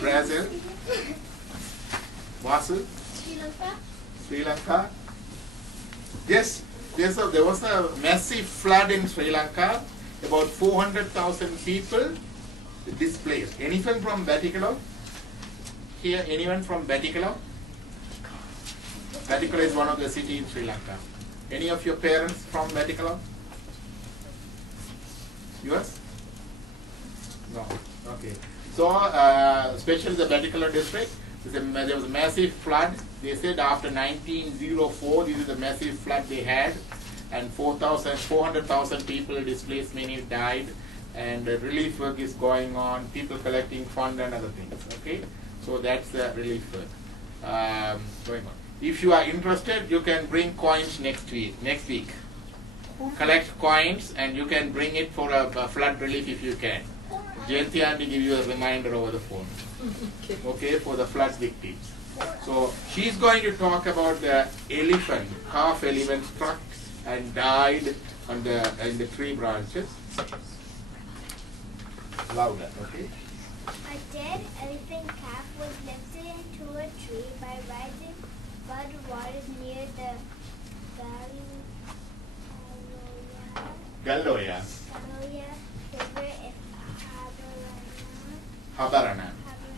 Brazil. Vasu? Sri Lanka. Sri Lanka. Yes, there was a massive flood in Sri Lanka. About 400,000 people displaced. Anyone from Batticaloa? Here, anyone from Batticaloa? Batticaloa is one of the cities in Sri Lanka. Any of your parents from Batticaloa? Yours? No. Okay. So, especially the Batticaloa district, there was a massive flood. They said after 1904, this is the massive flood they had, and 400,000 people displaced, many died, and relief work is going on, people collecting fund and other things. Okay, so that's the relief work going on. If you are interested, you can bring coins next week. Collect coins and you can bring it for a flood relief if you can. Jayanti aunty give you a reminder over the phone. Okay, for the flood victims. So she's going to talk about the elephant, half elephant struck and died on in the tree branches. Louder, okay? A dead elephant calf was lifted into a tree by rising flood waters near the Galoya River in Habarana.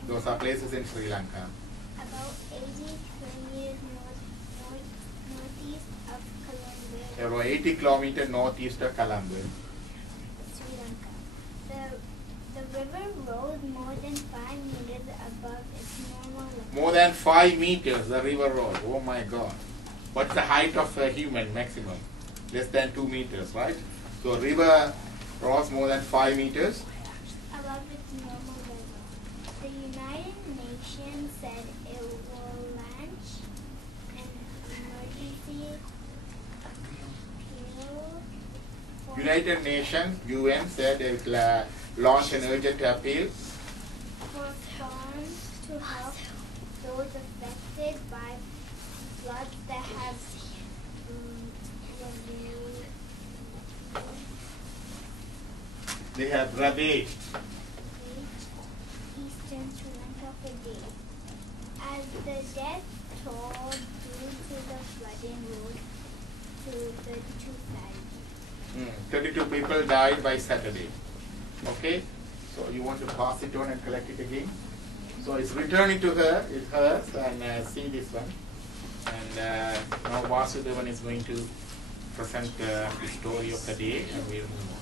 Those are places in Sri Lanka. About 80 kilometers northeast of Colombo. About 80 kilometers northeast of Colombo. Sri Lanka. The river rose more than 5 meters above its normal level. More than 5 meters the river rose. Oh my God. What's the height of a human maximum? Less than 2 meters, right? So river rose more than 5 meters. Above its normal level. The United Nations said it will launch an emergency appeal. United Nations, UN said it will launch an urgent appeal For funds to help those affected by floods that have they have ravaged eastern Sri Lanka for days. As the death toll due to the flooding rose to 32,000. 32 people died by Saturday. Okay, so you want to pass it on and collect it again. So it's returning to her, it's hers, and see this one. And now Vasudevan is going to present the story of the day, and we'll move on.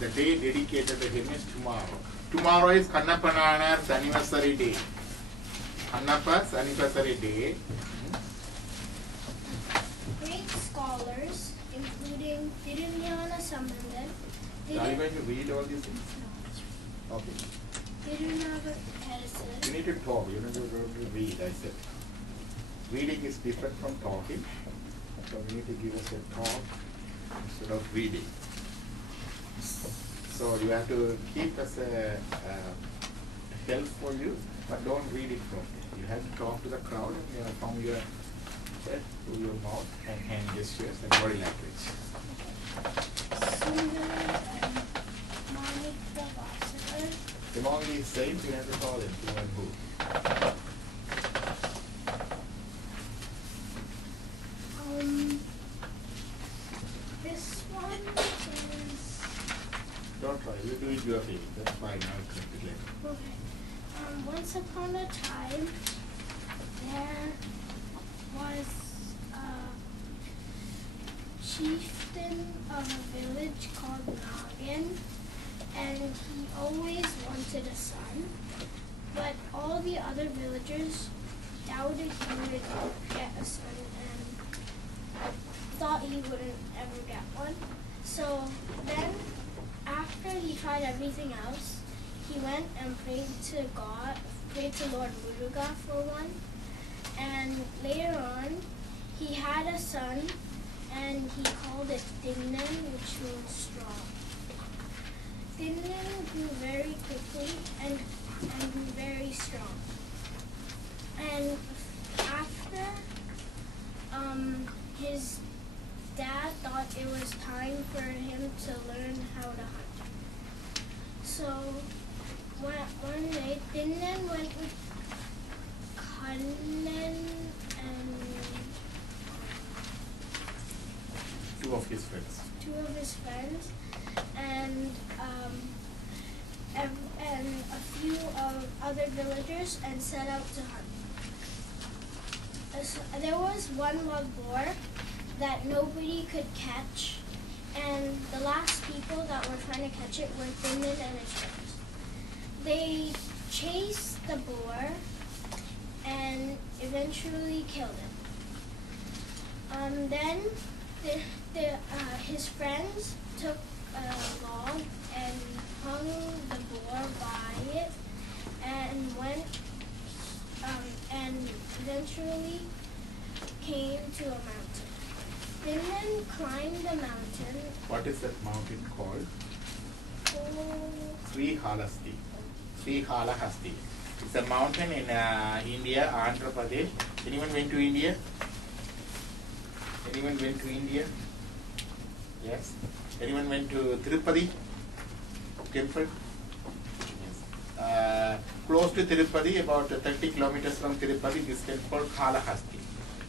The day dedicated to him is tomorrow. Tomorrow is Kannappan's anniversary day. Kannappa's anniversary day. Great scholars, including Tirunjana Sambandhan. Are you going to read all these things? No. Okay. Tirunjana Harrison. You need to talk, you need to read, I said. Reading is different from talking. So you need to give us a talk instead of reading. So you have to keep as a help for you, but don't read it from it. You have to talk to the crowd from your head to your mouth and hand gestures and body language. Among these saints, you have to call them who and who. This one is... Don't fine. You do it your thing. That's fine. I'll correct it later. Okay. Once upon a time, there was a chieftain of a village called Noggin, and he always wanted a son, but all the other villagers doubted he would get a son and thought he wouldn't ever get one. So then, after he tried everything else, he went and prayed to Lord Muruga for one. And later on, he had a son, and he called it Dinnan, which means strong. Dinnan grew very quickly and grew very strong. And after his dad thought it was time for him to learn how to hunt. So one day, Dinnan went with Kannan and Two of his friends. And a few of other villagers and set out to hunt. There was one wild boar that nobody could catch, and the last people that were trying to catch it were Dinnan and his friends. They chased the boar and eventually killed it. Then his friends took a log and hung the boar by it and went and eventually came to a mountain. Dinnan climbed the mountain. What is that mountain called? Oh, Srihalahasti. It's a mountain in India, Andhra Pradesh. Anyone went to India? Anyone went to India? Yes. Anyone went to Tirupati temple? Yes. Close to Tirupati, about 30 kilometers from Tirupati, this temple called Kalahasti.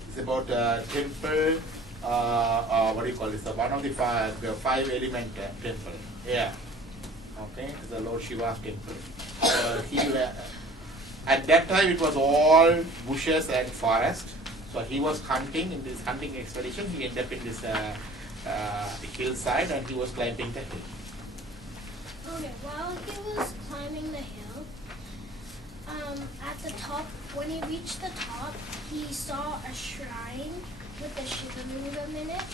It's about temple, what do you call this? One of the five element temple. Yeah. Okay, it's the Lord Shiva's temple. At that time it was all bushes and forest. So he was hunting in this hunting expedition. He ended up in this hillside and he was climbing the hill. Okay, while he was climbing the hill, at the top, when he reached the top, he saw a shrine with a Shiva lingam in it,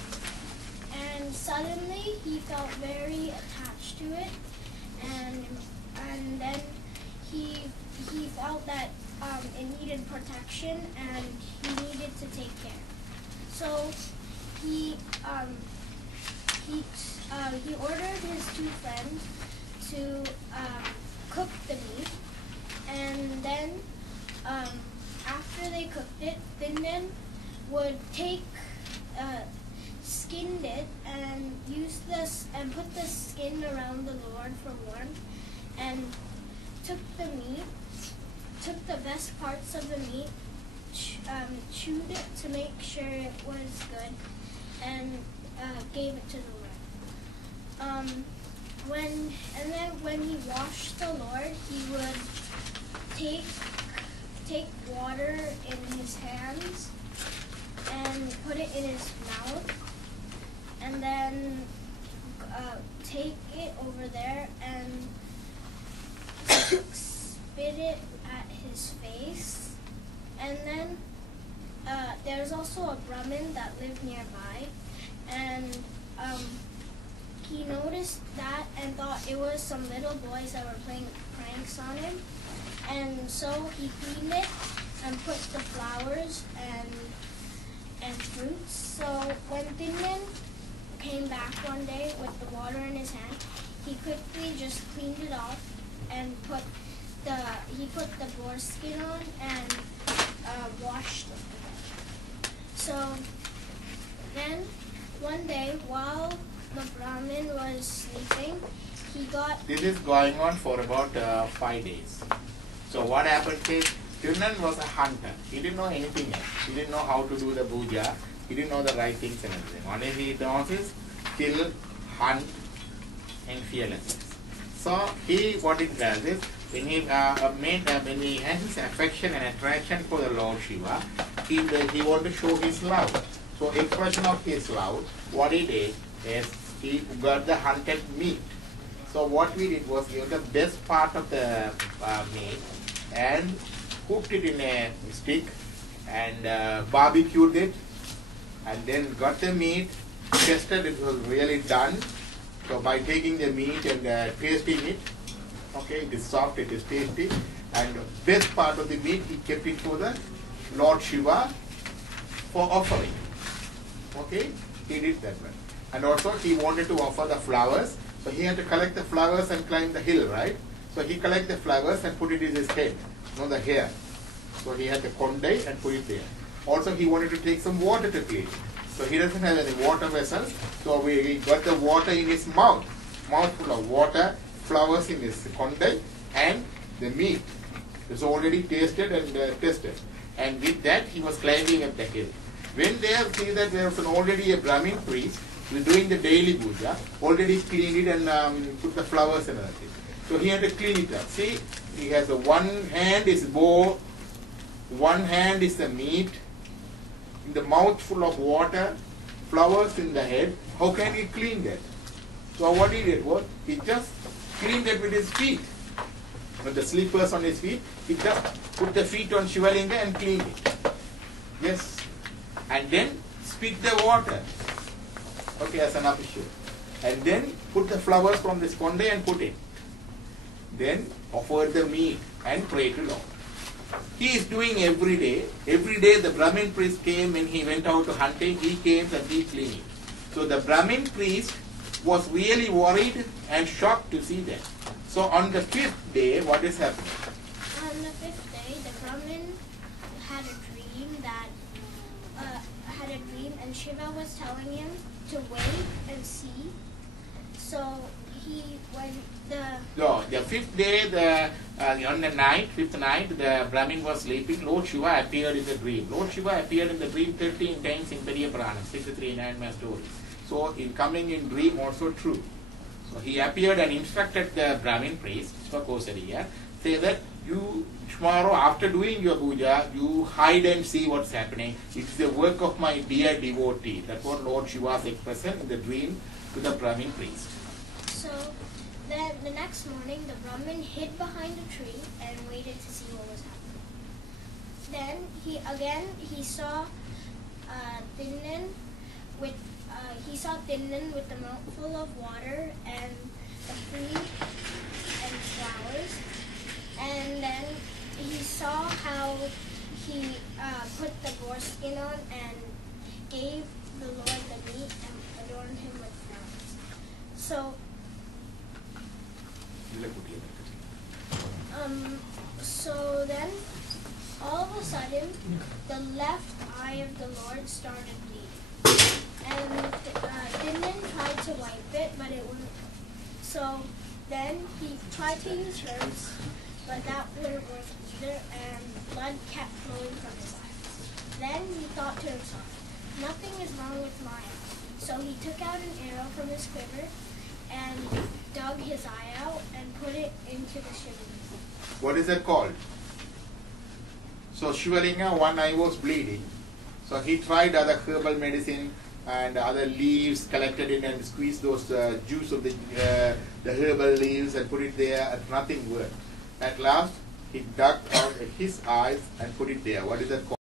and suddenly he felt very attached to it, and then he felt that it needed protection and he needed to take care. So he ordered his two friends to cook the meat, and then after they cooked it, Dinnan would skinned it and use this and put the skin around the Lord for warmth, and took the best parts of the meat, chewed it to make sure it was good, and gave it to the Lord. When he washed the Lord, he would take water in his hands and put it in his mouth, and then take it over there and spit it at his face. And then there's also a Brahmin that lived nearby, and he noticed that and thought it was some little boys that were playing pranks on him, and so he cleaned it and put the flowers and fruits. So when Dinnan came back one day with the water in his hand, he quickly just cleaned it off and put the boar skin on and washed it. So then one day while the Brahmin was sleeping, he got... This is going on for about 5 days. So what happened is, Dinnan was a hunter. He didn't know anything else. He didn't know how to do the puja. He didn't know the right things and everything. Only he knows is kill, hunt, and fearlessness. So what it does is, when he when he has his affection and attraction for the Lord Shiva, he want to show his love. So expression of his love, what he did is he got the hunted meat. So what we did was give the best part of the meat and cooked it in a stick and barbecued it, and then got the meat, tested it was really done. So by taking the meat and tasting it, okay, it is soft, it is tasty, and the best part of the meat he kept it for the Lord Shiva for offering. Okay, he did that one. And also he wanted to offer the flowers, so he had to collect the flowers and climb the hill, right? So he collected the flowers and put it in his head, the hair. So he had the kondai and put it there. Also he wanted to take some water to clean it. So he doesn't have any water vessels, so he got the water in his mouth full of water, flowers in his kondai, and the meat is already tasted and tested. And with that he was climbing up the hill. When they see that there was already a Brahmin priest who was doing the daily puja, already cleaned it and put the flowers and everything. So he had to clean it up. See, he has one hand is bow, one hand is the meat, in the mouth full of water, flowers in the head. How can he clean that? So what he did was, he just cleaned it with his feet. With the slippers on his feet, he just put the feet on Shivalinga and cleaned it. Yes. And then spit the water. Okay, as an official. And then put the flowers from this kondai and put it. Then offer the meat and pray to Lord. He is doing every day. Every day the Brahmin priest came when he went out to hunting. He came and he cleaned. So the Brahmin priest was really worried and shocked to see that. So on the 5th day, what is happening? On the 5th day, the Brahmin had a dream and Shiva was telling him to wait and see. So the 5th day, on the night, 5th night, the Brahmin was sleeping. Lord Shiva appeared in the dream. Lord Shiva appeared in the dream 13 times in Periya Purana, 63 9 stories. So in coming in dream also true. So he appeared and instructed the Brahmin priest, Svakosariya, say that you tomorrow after doing your puja, you hide and see what's happening. It's the work of my dear devotee. That's what Lord Shiva's expression in the dream to the Brahmin priest. So then the next morning, the Brahmin hid behind a tree and waited to see what was happening. Then he saw Dinnan with the mouthful of water and the food and flowers. And then he saw how he put the boar skin on and gave the Lord the meat and adorned him with flowers. So then, all of a sudden, the left eye of the Lord started bleeding. And Dinnan tried to wipe it, but it wouldn't. So then he tried to use herbs, but that wouldn't work either, and blood kept flowing from his eyes. Then he thought to himself, nothing is wrong with my eye. So he took out an arrow from his quiver and dug his eye out and put it into the Shivalinga. What is that called? So Shivalinga, one eye was bleeding. So he tried other herbal medicine and other leaves, collected it and squeezed those juice of the herbal leaves and put it there, and nothing worked. At last, he dug out his eyes and put it there. What is that called?